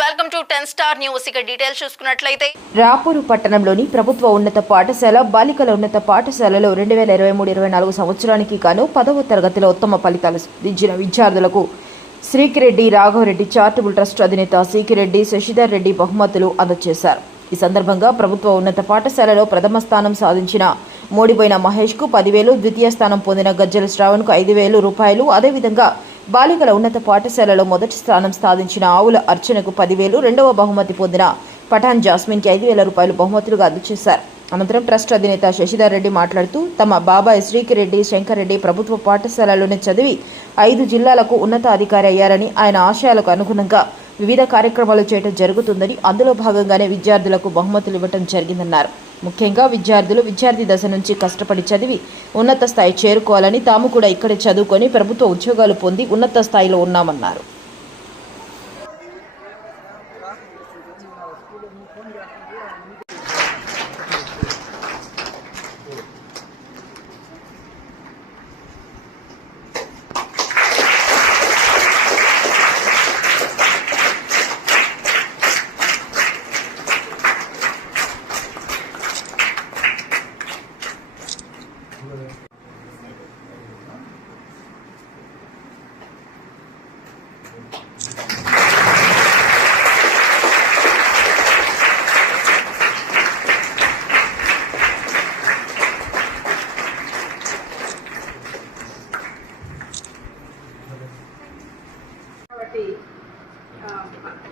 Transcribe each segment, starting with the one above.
Welcome to 10 star news. ఇక details చూసుకున్నట్లయితే రాపూరు పట్టణంలోని ప్రభుత్వ ఉన్నత పాఠశాల బాలికల ఉన్నత పాఠశాలలో 2023-24 సంవత్సరానికి గాను 10వ తరగతిలో ఉత్తమ ఫలితాలు సాధించిన విద్యార్థులకు శ్రీకిరెడ్డి రాఘవరెడ్డి చారిటబుల్ ట్రస్ట్ అధినేత శ్రీకిరెడ్డి శశిధర్ రెడ్డి బహుమతులు అందజేశారు. ఈ సందర్భంగా ప్రభుత్వ ఉన్నత పాఠశాలలో ప్రథమ స్థానం సాధించిన మోడిబోయిన మహేష్కు 10,000, ద్వితీయ స్థానం పొందిన గజ్జల శ్రావణ్కు 5,000 రూపాయలు, అదేవిధంగా బాలికల ఉన్నత పాఠశాలలో మొదటి స్థానం సాధించిన ఆవుల అర్చనకు 10,000, రెండవ బహుమతి పొందిన పఠాన్ జాస్మిన్కి 5,000 రూపాయలు బహుమతులుగా అందజేశారు. అనంతరం ట్రస్ట్ అధినేత శశిధర్ రెడ్డి మాట్లాడుతూ తమ బాబాయ్ శ్రీకిరెడ్డి శంకర్ రెడ్డి ప్రభుత్వ పాఠశాలలోనే చదివి 5 జిల్లాలకు ఉన్నత అధికారి అయ్యారని, ఆయన ఆశయాలకు అనుగుణంగా వివిధ కార్యక్రమాలు చేయడం జరుగుతుందని, అందులో భాగంగానే విద్యార్థులకు బహుమతులు ఇవ్వడం జరిగిందన్నారు. ముఖ్యంగా విద్యార్థులు విద్యార్థి దశ నుంచి కష్టపడి చదివి ఉన్నత స్థాయి చేరుకోవాలని, తాము కూడా ఇక్కడే చదువుకొని ప్రభుత్వ ఉద్యోగాలు పొంది ఉన్నత స్థాయిలో ఉన్నామన్నారు.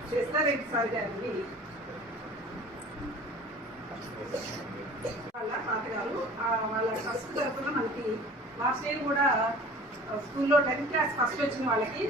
శశిధర్ సార్ గారిని వాళ్ళ తాతగారు వాళ్ళ ట్రస్ట్ తరఫున మనకి లాస్ట్ ఇయర్ కూడా స్కూల్లో 10th క్లాస్ ఫస్ట్ వచ్చిన వాళ్ళకి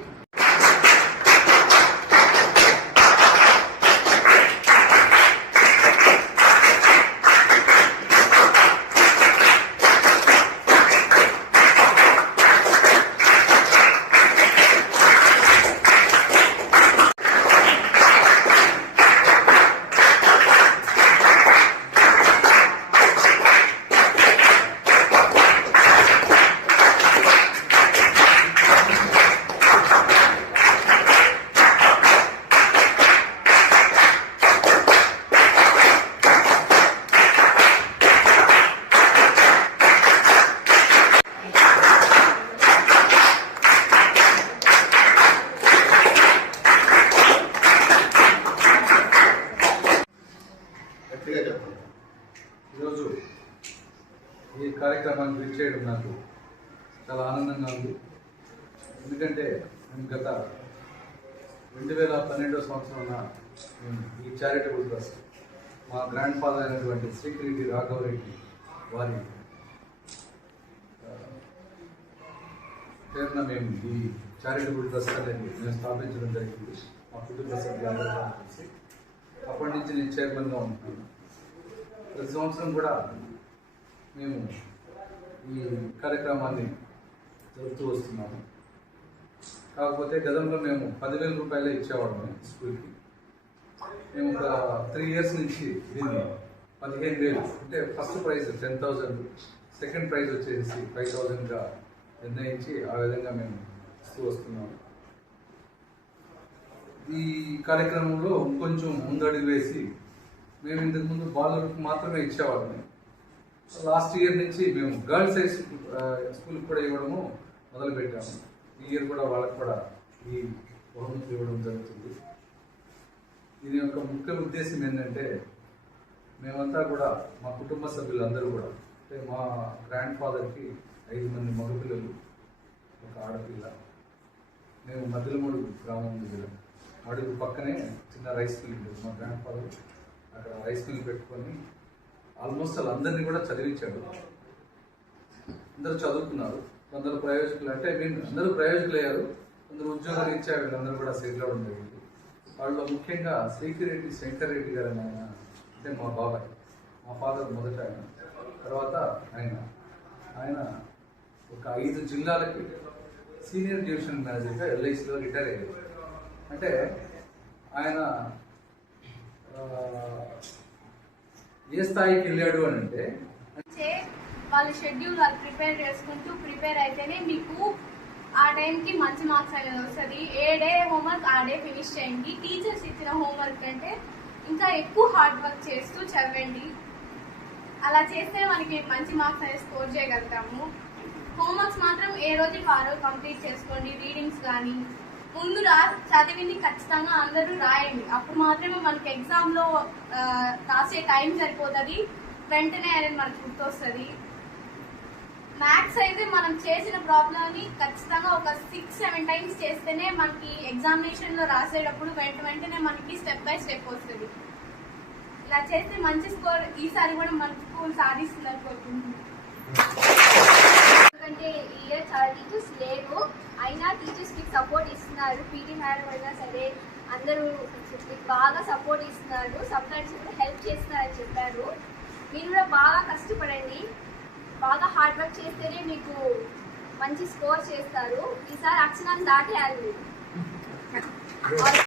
ఈరోజు ఈ కార్యక్రమాన్ని విచ్చేయడం నాకు చాలా ఆనందంగా ఉంది. ఎందుకంటే నేను గత 2012 సంవత్సరంలో నేను ఈ చారిటబుల్ ట్రస్ట్ మా గ్రాండ్ ఫాదర్ అయినటువంటి శ్రీకిరెడ్డి రాఘవరెడ్డి వారి పేరున మేము ఈ చారిటబుల్ ట్రస్ట్ అనేది మేము స్థాపించడం జరిగింది. మా కుటుంబ సభ్యులందరూ కలిసి అప్పటి నుంచి నేను చైర్మన్గా ఉంటున్నాను. ప్రతి సంవత్సరం కూడా మేము ఈ కార్యక్రమాన్ని జరుపుతూ వస్తున్నాము. కాకపోతే గతంలో మేము 10,000 రూపాయలే ఇచ్చేవాళ్ళం స్కూల్కి. మేము ఒక 3 years నుంచి దీన్ని 15,000 అంటే ఫస్ట్ ప్రైజ్ 10,000, సెకండ్ ప్రైజ్ వచ్చేసి 5,000గా నిర్ణయించి ఆ విధంగా మేము ఇస్తూ వస్తున్నాము. ఈ కార్యక్రమంలో కొంచెం ముందడుగు వేసి మేము ఇంతకుముందు బాలులకు మాత్రమే ఇచ్చేవాళ్ళం. లాస్ట్ ఇయర్ నుంచి మేము గర్ల్స్ హై స్కూల్కి కూడా ఇవ్వడము మొదలుపెట్టాము. ఈ ఇయర్ కూడా వాళ్ళకు కూడా ఈ బహుమతులు ఇవ్వడం జరుగుతుంది. దీని యొక్క ముఖ్య ఉద్దేశం ఏంటంటే మేమంతా కూడా మా కుటుంబ సభ్యులందరూ కూడా అంటే మా గ్రాండ్ ఫాదర్కి 5 మంది మగపిల్లలు, ఒక ఆడపిల్ల. మేము మధ్యలమూడు గ్రామం దగ్గర అడుగు పక్కనే చిన్న రైస్ మిల్ ఉంటుంది. మా గ్రాండ్ ఫాదర్ అక్కడ రైస్ మిల్ పెట్టుకొని ఆల్మోస్ట్ వాళ్ళందరినీ కూడా చదివించాడు. అందరూ చదువుకున్నారు. కొందరు ప్రయోజకులు అంటే అందరూ ప్రయోజకులు అయ్యారు. కొందరు ఉద్యోగాలు ఇచ్చారు. వీళ్ళందరూ కూడా సెటిల్ అవ్వడం జరిగింది. వాళ్ళు ముఖ్యంగా శ్రీకిరెడ్డి శంకర్ రెడ్డి గారు ఆయన అంటే మా బాబాయ్, మా ఫాదర్ మొదట ఆయన, తర్వాత ఆయన ఒక 5 జిల్లాలకి సీనియర్ డివిజన్ మేనేజర్గా LICలో రిటైర్ అయ్యారు. అంటే ఆయన ఏ స్థాయికి వెళ్ళాడు అని అంటే వాళ్ళ షెడ్యూల్ వాళ్ళు ప్రిపేర్ చేసుకుంటూ ప్రిపేర్ అయితేనే మీకు ఆ టైంకి మంచి మార్క్స్ అనేది వస్తుంది. ఏ డే హోంవర్క్ ఆ డే ఫినిష్ చేయండి. టీచర్స్ ఇచ్చిన హోంవర్క్ అంటే ఇంకా ఎక్కువ హార్డ్ వర్క్ చేస్తూ చదవండి. అలా చేస్తే మనకి మంచి మార్క్స్ అనేది స్కోర్ చేయగలుగుతాము. హోంవర్క్స్ మాత్రం ఏ రోజు ఆ రోజు కంప్లీట్ చేసుకోండి. రీడింగ్స్ కానీ ముందు చదివింది ఖచ్చితంగా అందరూ రాయండి. అప్పుడు మాత్రమే మనకి ఎగ్జామ్లో రాసే టైం సరిపోతుంది, వెంటనే అనేది మనకు గుర్తొస్తుంది. మ్యాథ్స్ అయితే మనం చేసిన ప్రాబ్లమ్ని ఖచ్చితంగా ఒక 6-7 టైమ్స్ చేస్తేనే మనకి ఎగ్జామినేషన్లో రాసేటప్పుడు వెంటనే మనకి స్టెప్ బై స్టెప్ వస్తుంది. ఇలా చేస్తే మంచి స్కోర్ ఈసారి కూడా మన స్కూల్ సాధిస్తుందని కోరుకుంటున్నాను. ఎందుకంటే ఈ ఇయర్ చాలా టీచర్స్ లేరు, అయినా టీచర్స్ మీకు సపోర్ట్ ఇస్తున్నారు. పీటీ మేడం అయినా సరే అందరూ మీకు బాగా సపోర్ట్ ఇస్తున్నారు. సబ్జెక్ట్స్ కూడా హెల్ప్ చేస్తున్నారని చెప్పారు. మీరు కూడా బాగా కష్టపడండి, బాగా హార్డ్ వర్క్ చేస్తేనే మీకు మంచి స్కోర్ చేస్తారు. ఈసారి అక్షరాన్ని దాటేయాలి.